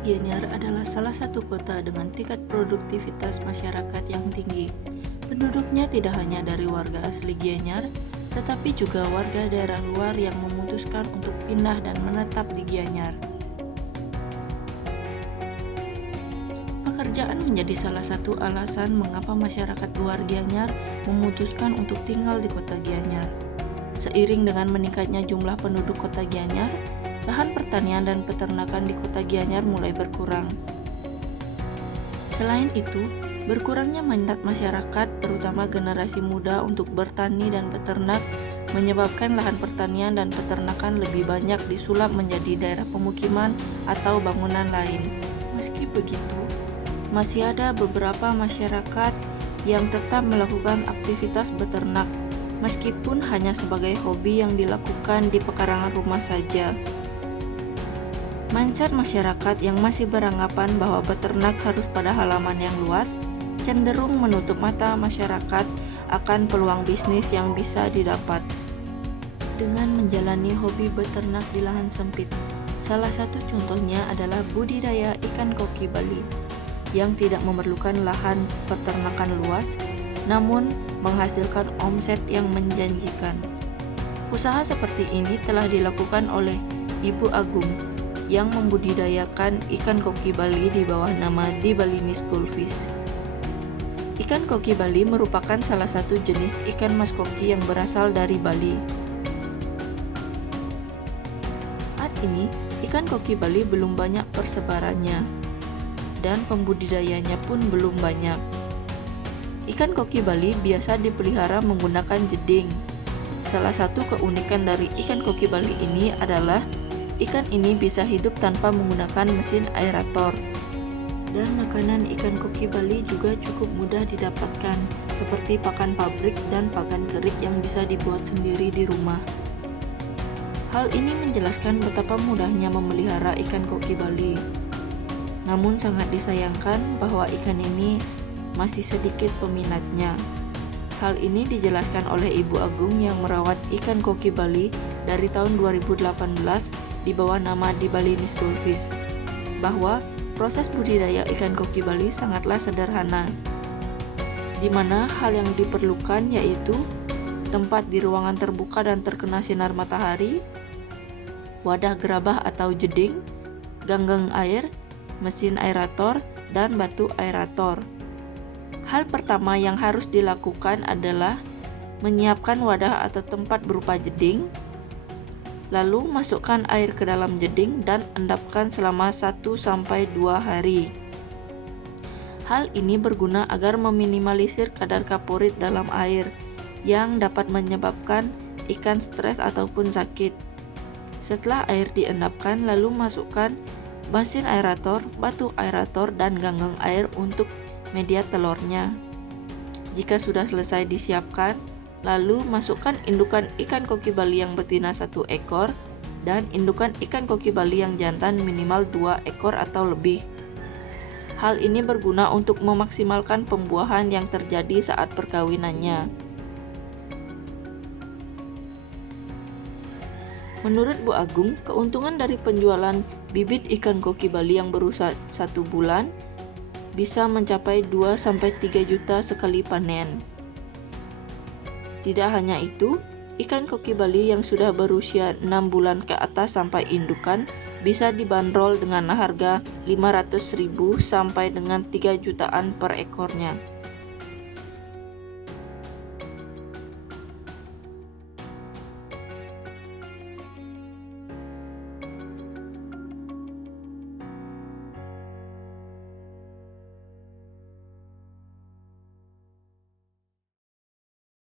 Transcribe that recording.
Gianyar adalah salah satu kota dengan tingkat produktivitas masyarakat yang tinggi. Penduduknya tidak hanya dari warga asli Gianyar, tetapi juga warga daerah luar yang memutuskan untuk pindah dan menetap di Gianyar. Pekerjaan menjadi salah satu alasan mengapa masyarakat luar Gianyar memutuskan untuk tinggal di kota Gianyar. Seiring dengan meningkatnya jumlah penduduk kota Gianyar, lahan pertanian dan peternakan di kota Gianyar mulai berkurang. Selain itu, berkurangnya minat masyarakat, terutama generasi muda, untuk bertani dan beternak menyebabkan lahan pertanian dan peternakan lebih banyak disulap menjadi daerah pemukiman atau bangunan lain. Meski begitu, masih ada beberapa masyarakat yang tetap melakukan aktivitas beternak, meskipun hanya sebagai hobi yang dilakukan di pekarangan rumah saja. Mindset masyarakat yang masih beranggapan bahwa beternak harus pada halaman yang luas cenderung menutup mata masyarakat akan peluang bisnis yang bisa didapat dengan menjalani hobi beternak di lahan sempit. Salah satu contohnya adalah budidaya ikan koki Bali yang tidak memerlukan lahan peternakan luas, namun menghasilkan omset yang menjanjikan. Usaha seperti ini telah dilakukan oleh Ibu Agung yang membudidayakan ikan koki Bali di bawah nama Di Balini Schoolfish. Ikan koki Bali merupakan salah satu jenis ikan mas koki yang berasal dari Bali. Saat ini, ikan koki Bali belum banyak persebarannya, dan pembudidayanya pun belum banyak. Ikan koki Bali biasa dipelihara menggunakan jeding. Salah satu keunikan dari ikan koki Bali ini adalah ikan ini bisa hidup tanpa menggunakan mesin aerator. Dan makanan ikan koki Bali juga cukup mudah didapatkan, seperti pakan pabrik dan pakan kerik yang bisa dibuat sendiri di rumah. Hal ini menjelaskan betapa mudahnya memelihara ikan koki Bali. Namun sangat disayangkan bahwa ikan ini masih sedikit peminatnya. Hal ini dijelaskan oleh Ibu Agung yang merawat ikan koki Bali dari tahun 2018 di bawah nama Di Balini Schoolfish, bahwa proses budidaya ikan koki Bali sangatlah sederhana, di mana hal yang diperlukan yaitu tempat di ruangan terbuka dan terkena sinar matahari, wadah gerabah atau jeding, ganggang air, mesin aerator, dan batu aerator. Hal pertama yang harus dilakukan adalah menyiapkan wadah atau tempat berupa jeding, lalu masukkan air ke dalam jeding dan endapkan selama 1-2 hari. Hal ini berguna agar meminimalisir kadar kaporit dalam air yang dapat menyebabkan ikan stres ataupun sakit. Setelah air diendapkan, lalu masukkan mesin aerator, batu aerator, dan ganggang air untuk media telurnya. Jika sudah selesai disiapkan, lalu masukkan indukan ikan koki Bali yang betina 1 ekor dan indukan ikan koki Bali yang jantan minimal 2 ekor atau lebih. Hal ini berguna untuk memaksimalkan pembuahan yang terjadi saat perkawinannya. Menurut Bu Agung, keuntungan dari penjualan bibit ikan koki Bali yang berusia 1 bulan bisa mencapai 2-3 juta sekali panen. Tidak hanya itu, ikan koki Bali yang sudah berusia 6 bulan ke atas sampai indukan bisa dibanderol dengan harga 500.000 sampai dengan 3 jutaan per ekornya.